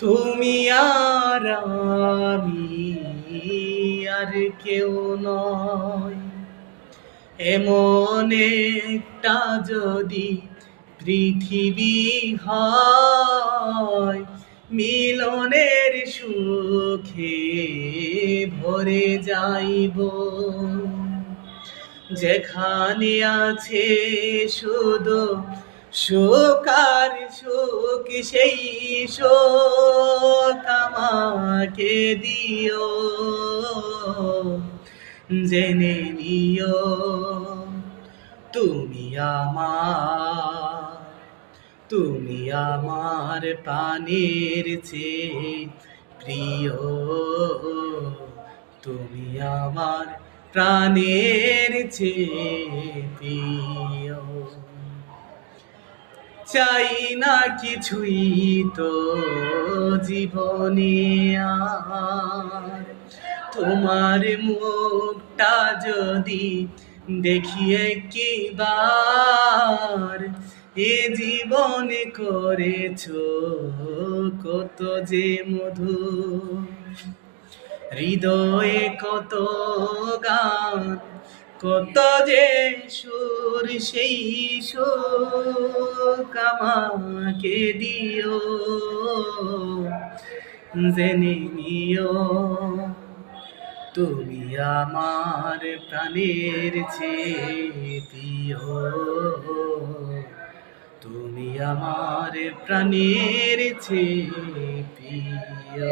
তুমি আর আমি আর কেউ নয়, এমন একটা যদি পৃথিবী হয়, মিলনের সুখে ভরে যাইব। যেখানে আছে শুধু সুখ আর সুখ, সেই সুখ আমাকে দিও। জেনে নিও তুমি আমার, তুমি আমার প্রাণের চেয়ে প্রিয়। তুমি আমার প্রাণের চেয়ে প্রিয়। চাই না কিছুই তো জীবনে আর, তোমার মুখটা যদি দেখি একবার। এ জীবনে করেছো কত যে মধু, হৃদয়ে কত গান, কত যে সুর, সেই সুখ আমাকে দিও। জেনে নিও তুমি আমার প্রাণের চেয়ে প্রিয়। তুমি আমার প্রাণের চেয়ে প্রিয়।